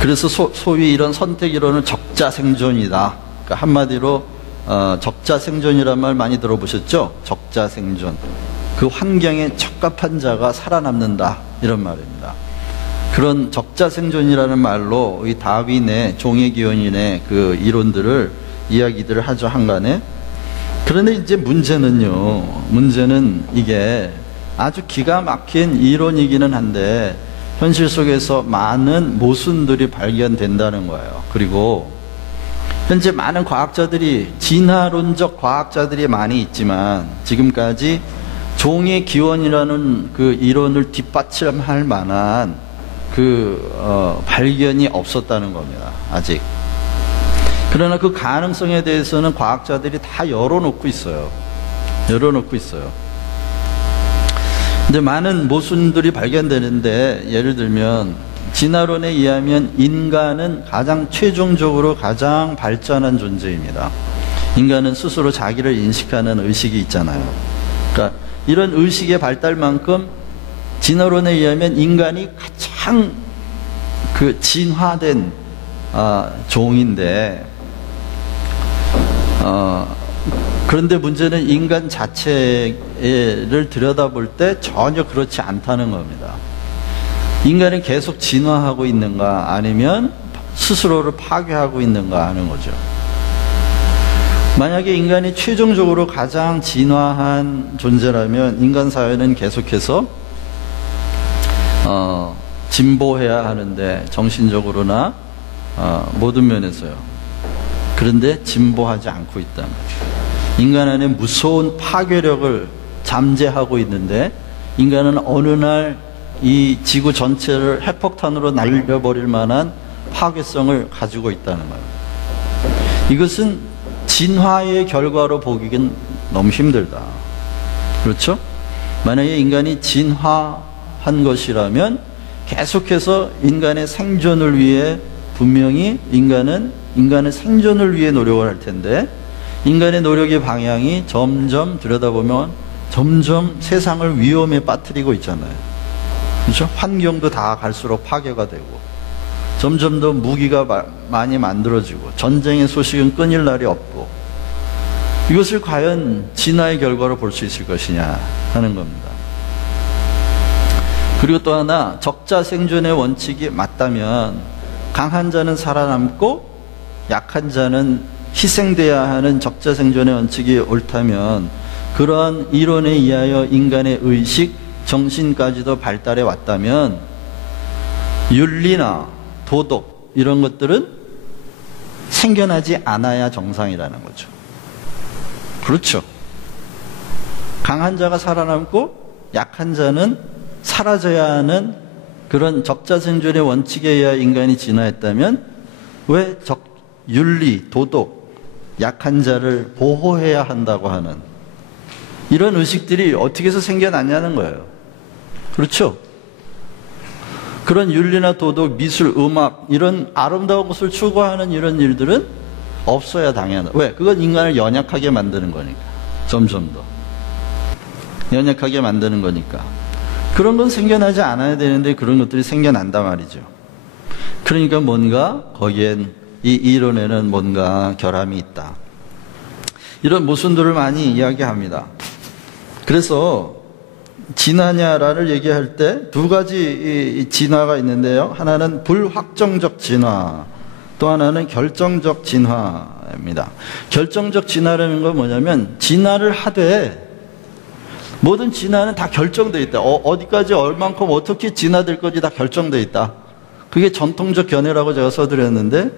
그래서 소위 이런 선택 이론은 적자 생존이다. 그러니까 한마디로 적자 생존이란 말 많이 들어보셨죠? 적자 생존. 그 환경에 적합한 자가 살아남는다, 이런 말입니다. 그런 적자 생존이라는 말로 이 다윈의 종의 기원인의 그 이론들을 이야기들을 하죠, 한간에. 그런데 이제 문제는 이게 아주 기가 막힌 이론이기는 한데 현실 속에서 많은 모순들이 발견된다는 거예요. 그리고 현재 많은 과학자들이, 진화론적 과학자들이 많이 있지만 지금까지 종의 기원이라는 그 이론을 뒷받침할 만한 발견이 없었다는 겁니다, 아직. 그러나 그 가능성에 대해서는 과학자들이 다 열어놓고 있어요. 근데 많은 모순들이 발견되는데, 예를 들면 진화론에 의하면 인간은 가장 최종적으로 가장 발전한 존재입니다. 인간은 스스로 자기를 인식하는 의식이 있잖아요. 그러니까 이런 의식의 발달만큼 진화론에 의하면 인간이 가장 진화된 종인데, 그런데 문제는 인간 자체를 들여다볼 때 전혀 그렇지 않다는 겁니다. 인간은 계속 진화하고 있는가, 아니면 스스로를 파괴하고 있는가 하는 거죠. 만약에 인간이 최종적으로 가장 진화한 존재라면 인간 사회는 계속해서 진보해야 하는데, 정신적으로나 모든 면에서요. 그런데 진보하지 않고 있다는 거죠. 인간 안에 무서운 파괴력을 잠재하고 있는데, 인간은 어느 날 이 지구 전체를 핵폭탄으로 날려버릴 만한 파괴성을 가지고 있다는 거예요. 이것은 진화의 결과로 보기엔 너무 힘들다. 그렇죠? 만약에 인간이 진화한 것이라면 계속해서 인간의 생존을 위해, 분명히 인간은 생존을 위해 노력을 할 텐데, 인간의 노력의 방향이 점점 들여다보면 점점 세상을 위험에 빠뜨리고 있잖아요. 그렇죠? 환경도 다 갈수록 파괴가 되고, 점점 더 무기가 많이 만들어지고, 전쟁의 소식은 끊일 날이 없고, 이것을 과연 진화의 결과로 볼 수 있을 것이냐 하는 겁니다. 그리고 또 하나, 적자 생존의 원칙이 맞다면 강한 자는 살아남고 약한 자는 희생돼야 하는 적자 생존의 원칙이 옳다면, 그러한 이론에 의하여 인간의 의식, 정신까지도 발달해 왔다면 윤리나 도덕 이런 것들은 생겨나지 않아야 정상이라는 거죠. 그렇죠? 강한 자가 살아남고 약한 자는 사라져야 하는 그런 적자생존의 원칙에 의해 인간이 진화했다면, 왜 윤리, 도덕, 약한 자를 보호해야 한다고 하는 이런 의식들이 어떻게 해서 생겨났냐는 거예요. 그렇죠? 그런 윤리나 도덕, 미술, 음악, 이런 아름다운 것을 추구하는 이런 일들은 없어야 당연하다. 왜? 그건 인간을 연약하게 만드는 거니까. 점점 더 연약하게 만드는 거니까. 그런 건 생겨나지 않아야 되는데 그런 것들이 생겨난단 말이죠. 그러니까 뭔가 거기엔, 이 이론에는 뭔가 결함이 있다. 이런 모순들을 많이 이야기합니다. 그래서 진화냐를 얘기할 때 두 가지 진화가 있는데요. 하나는 불확정적 진화, 또 하나는 결정적 진화입니다. 결정적 진화라는 건 뭐냐면, 진화를 하되 모든 진화는 다 결정되어 있다. 어디까지 얼만큼 어떻게 진화될 것이 다 결정되어 있다. 그게 전통적 견해라고 제가 써드렸는데,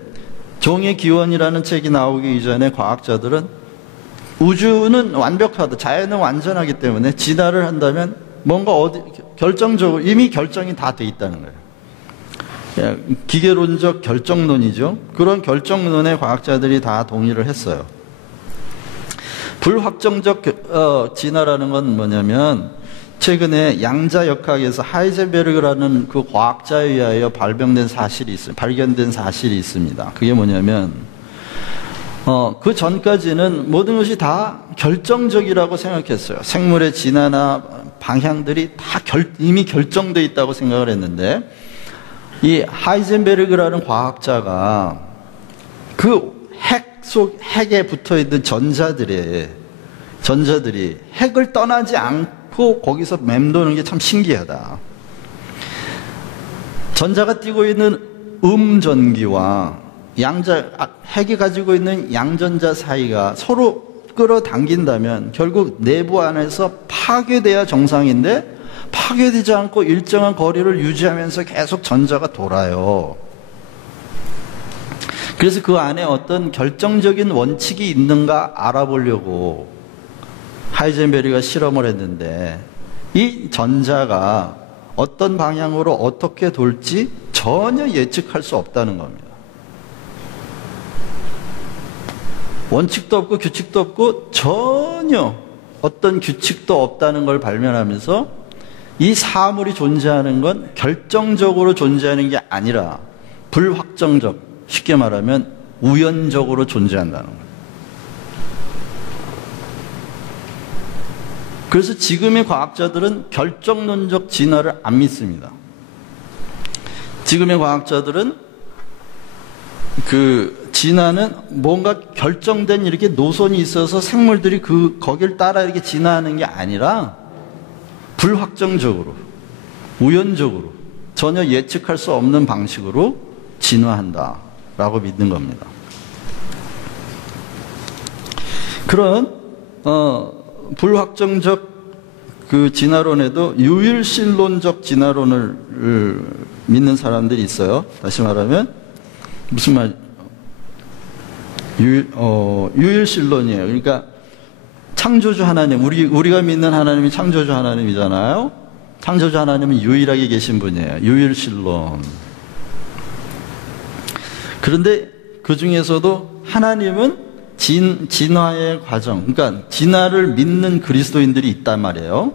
종의 기원이라는 책이 나오기 이전에 과학자들은 우주는 완벽하다, 자연은 완전하기 때문에 진화를 한다면 뭔가 결정적으로 이미 결정이 다 돼 있다는 거예요. 기계론적 결정론이죠. 그런 결정론에 과학자들이 다 동의를 했어요. 불확정적 진화라는 건 뭐냐면, 최근에 양자역학에서 하이젠베르그라는 그 과학자에 의하여 발견된 사실이 있습니다. 그게 뭐냐면, 그 전까지는 모든 것이 다 결정적이라고 생각했어요. 생물의 진화나 방향들이 다 이미 결정되어 있다고 생각을 했는데, 이 하이젠베르그라는 과학자가 그 핵에 붙어 있는 전자들이 핵을 떠나지 않고 거기서 맴도는 게 참 신기하다. 전자가 띄고 있는 음전기와 핵이 가지고 있는 양전자 사이가 서로 끌어당긴다면 결국 내부 안에서 파괴돼야 정상인데, 파괴되지 않고 일정한 거리를 유지하면서 계속 전자가 돌아요. 그래서 그 안에 어떤 결정적인 원칙이 있는가 알아보려고 하이젠베르그가 실험을 했는데, 이 전자가 어떤 방향으로 어떻게 돌지 전혀 예측할 수 없다는 겁니다. 원칙도 없고 규칙도 없고 전혀 어떤 규칙도 없다는 걸 발견하면서 이 사물이 존재하는 건 결정적으로 존재하는 게 아니라 불확정적, 쉽게 말하면 우연적으로 존재한다는 거예요. 그래서 지금의 과학자들은 결정론적 진화를 안 믿습니다. 지금의 과학자들은 그 진화는 뭔가 결정된 이렇게 노선이 있어서 생물들이 거길 따라 이렇게 진화하는 게 아니라 불확정적으로, 우연적으로, 전혀 예측할 수 없는 방식으로 진화한다라고 믿는 겁니다. 그런 불확정적 그 진화론에도 유일신론적 진화론을 믿는 사람들이 있어요. 다시 말하면 무슨 말? 유일신론이에요. 그러니까 창조주 하나님, 우리가 믿는 하나님이 창조주 하나님이잖아요. 창조주 하나님은 유일하게 계신 분이에요. 유일신론. 그런데 그 중에서도 하나님은 진화의 과정, 그러니까 진화를 믿는 그리스도인들이 있단 말이에요.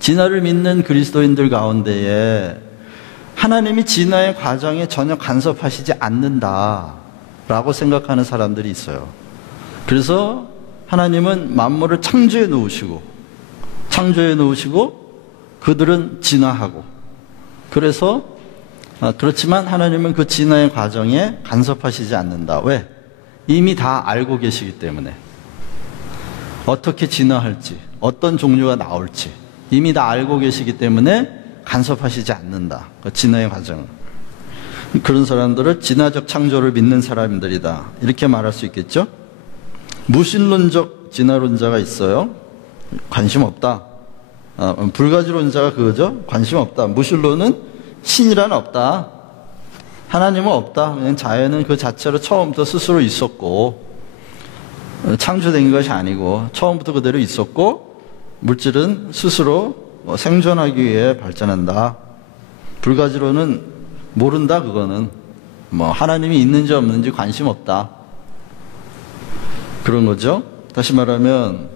진화를 믿는 그리스도인들 가운데에 하나님이 진화의 과정에 전혀 간섭하시지 않는다라고 생각하는 사람들이 있어요. 그래서 하나님은 만물을 창조해 놓으시고 그들은 진화하고, 그래서 그렇지만 하나님은 그 진화의 과정에 간섭하시지 않는다. 왜? 이미 다 알고 계시기 때문에. 어떻게 진화할지, 어떤 종류가 나올지 이미 다 알고 계시기 때문에 간섭하시지 않는다. 그 진화의 과정. 그런 사람들을 진화적 창조를 믿는 사람들이다, 이렇게 말할 수 있겠죠. 무신론적 진화론자가 있어요. 관심 없다. 불가지론자가 그거죠. 관심 없다. 무신론은 신이란 없다. 하나님은 없다. 그냥 자연은 그 자체로 처음부터 스스로 있었고, 창조된 것이 아니고 처음부터 그대로 있었고, 물질은 스스로 생존하기 위해 발전한다. 불가지로는 모른다. 그거는 하나님이 있는지 없는지 관심 없다, 그런 거죠. 다시 말하면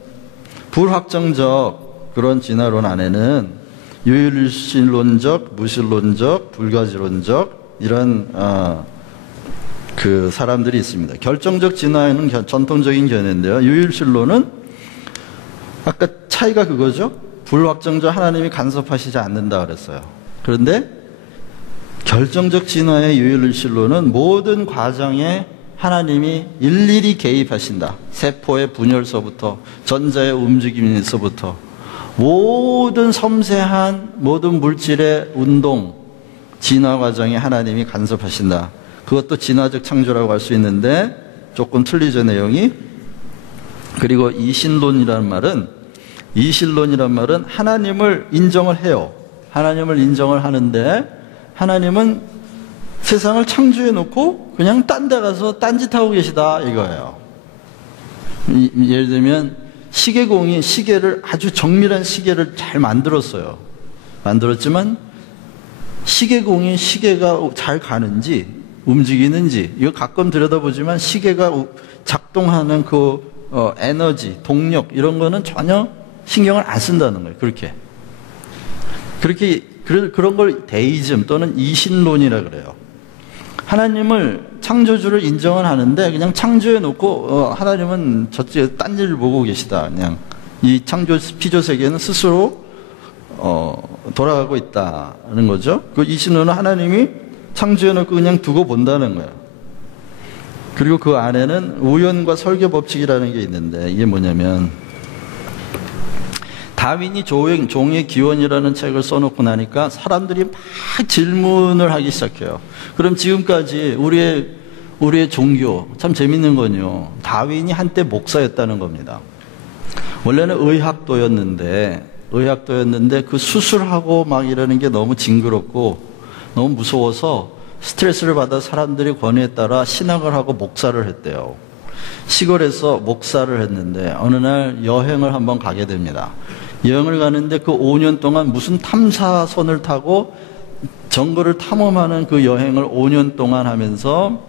불확정적 그런 진화론 안에는 유일신론적, 무신론적, 불가지론적 이런 그 사람들이 있습니다. 결정적 진화에는 전통적인 견해인데요. 유일신론은 아까 차이가 그거죠. 불확정적 하나님이 간섭하시지 않는다 그랬어요. 그런데 결정적 진화의 유일신론은 모든 과정에 하나님이 일일이 개입하신다. 세포의 분열서부터 전자의 움직임에서부터 모든 섬세한 모든 물질의 운동, 진화 과정에 하나님이 간섭하신다. 그것도 진화적 창조라고 할 수 있는데 조금 틀리죠, 내용이. 그리고 이신론이란 말은 하나님을 인정을 해요. 하나님을 인정을 하는데, 하나님은 세상을 창조해 놓고 그냥 딴 데 가서 딴짓하고 계시다, 이거예요. 예를 들면 시계공이 아주 정밀한 시계를 잘 만들었어요. 만들었지만 시계공이 시계가 잘 가는지 움직이는지 이거 가끔 들여다보지만 시계가 작동하는 그 에너지, 동력 이런 거는 전혀 신경을 안 쓴다는 거예요. 그런 걸 데이즘 또는 이신론이라 그래요. 하나님을 창조주를 인정을 하는데 그냥 창조해 놓고 하나님은 저쪽에 딴 일을 보고 계시다. 그냥 이 창조 피조 세계는 스스로 돌아가고 있다는 거죠. 그 이 신호는 하나님이 창조해놓고 그냥 두고 본다는 거예요. 그리고 그 안에는 우연과 설계 법칙이라는 게 있는데, 이게 뭐냐면 다윈이 종의 기원이라는 책을 써놓고 나니까 사람들이 막 질문을 하기 시작해요. 그럼 지금까지 우리의 종교, 참 재밌는 건요, 다윈이 한때 목사였다는 겁니다. 원래는 의학도였는데 그 수술하고 막 이러는 게 너무 징그럽고 너무 무서워서 스트레스를 받아 사람들이 권유에 따라 신학을 하고 목사를 했대요. 시골에서 목사를 했는데 어느 날 여행을 한번 가게 됩니다. 여행을 가는데 그 5년 동안 무슨 탐사선을 타고 정글을 탐험하는 그 여행을 5년 동안 하면서,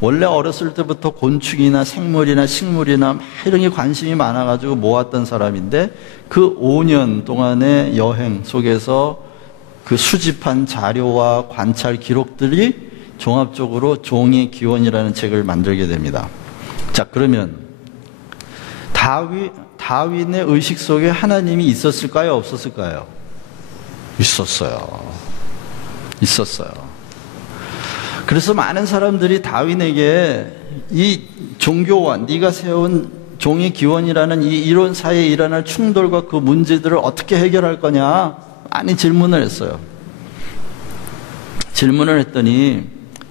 원래 어렸을 때부터 곤충이나 생물이나 식물이나 막 이런 게 관심이 많아가지고 모았던 사람인데, 그 5년 동안의 여행 속에서 그 수집한 자료와 관찰 기록들이 종합적으로 종의 기원이라는 책을 만들게 됩니다. 자, 그러면 다윈의 의식 속에 하나님이 있었을까요? 없었을까요? 있었어요. 그래서 많은 사람들이 다윈에게 이 종교와 네가 세운 종의 기원이라는 이 이론 사이에 일어날 충돌과 그 문제들을 어떻게 해결할 거냐 많이 질문을 했어요. 질문을 했더니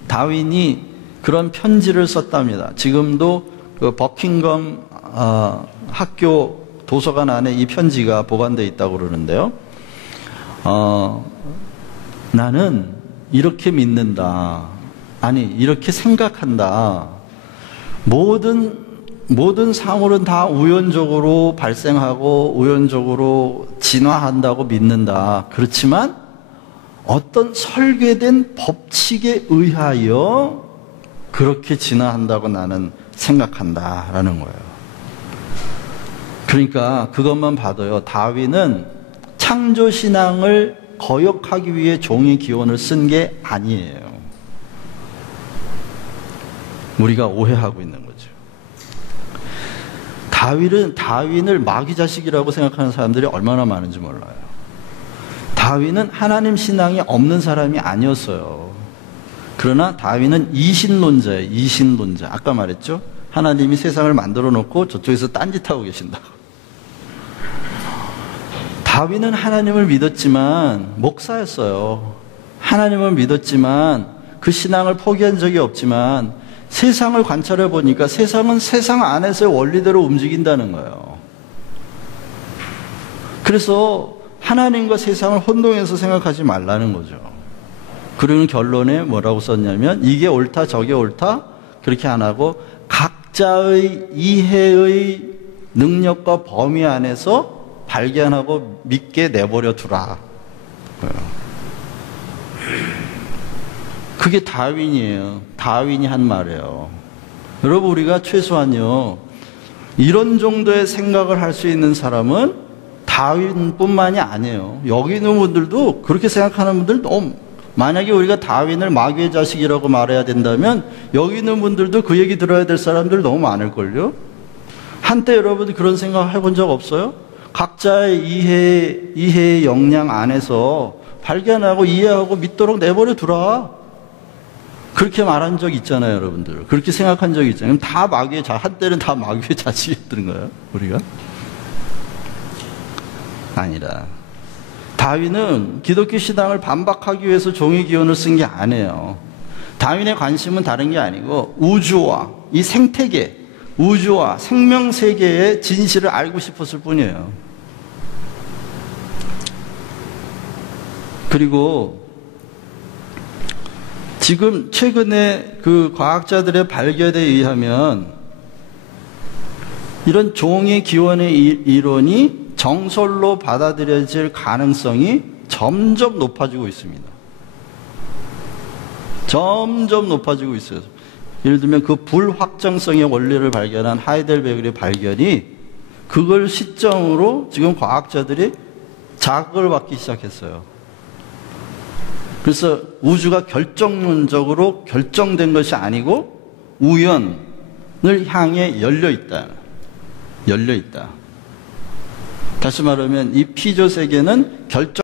다윈이 그런 편지를 썼답니다. 지금도 그 버킹엄 학교 도서관 안에 이 편지가 보관되어 있다고 그러는데요. 나는 이렇게 믿는다. 아니, 이렇게 생각한다. 모든 사물은 다 우연적으로 발생하고 우연적으로 진화한다고 믿는다. 그렇지만 어떤 설계된 법칙에 의하여 그렇게 진화한다고 나는 생각한다라는 거예요. 그러니까 그것만 봐도요, 다윈은 창조신앙을 거역하기 위해 종의 기원을 쓴 게 아니에요. 우리가 오해하고 있는 거죠. 다윈을 마귀 자식이라고 생각하는 사람들이 얼마나 많은지 몰라요. 다윈은 하나님 신앙이 없는 사람이 아니었어요. 그러나 다윈은 이신론자예요. 이신론자. 아까 말했죠? 하나님이 세상을 만들어 놓고 저쪽에서 딴짓하고 계신다고. 다윈은 하나님을 믿었지만 목사였어요. 하나님을 믿었지만 그 신앙을 포기한 적이 없지만 세상을 관찰해 보니까 세상은 세상 안에서의 원리대로 움직인다는 거예요. 그래서 하나님과 세상을 혼동해서 생각하지 말라는 거죠. 그리고 결론에 뭐라고 썼냐면 이게 옳다 저게 옳다 그렇게 안 하고 각자의 이해의 능력과 범위 안에서 발견하고 믿게 내버려 두라. 그게 다윈이에요. 다윈이 한 말이에요. 여러분, 우리가 최소한요, 이런 정도의 생각을 할 수 있는 사람은 다윈뿐만이 아니에요. 여기 있는 분들도 그렇게 생각하는 분들 너무, 만약에 우리가 다윈을 마귀의 자식이라고 말해야 된다면 여기 있는 분들도 그 얘기 들어야 될 사람들 너무 많을걸요. 한때 여러분들 그런 생각 해본 적 없어요? 각자의 이해의 역량 안에서 발견하고 이해하고 믿도록 내버려 두라. 그렇게 말한 적 있잖아요, 여러분들. 그렇게 생각한 적이 있잖아요. 다 한때는 다 마귀의 자식이었던 거예요, 우리가? 아니라. 다윈은 기독교 신앙을 반박하기 위해서 종의 기원을 쓴 게 아니에요. 다윈의 관심은 다른 게 아니고 우주와 이 생태계, 우주와 생명세계의 진실을 알고 싶었을 뿐이에요. 그리고 지금 최근에 그 과학자들의 발견에 의하면 이런 종의 기원의 이론이 정설로 받아들여질 가능성이 점점 높아지고 있습니다. 점점 높아지고 있어요. 예를 들면 그 불확정성의 원리를 발견한 하이델베르의 발견이 그걸 시점으로 지금 과학자들이 자극을 받기 시작했어요. 그래서 우주가 결정론적으로 결정된 것이 아니고 우연을 향해 열려 있다. 다시 말하면 이 피조 세계는 결정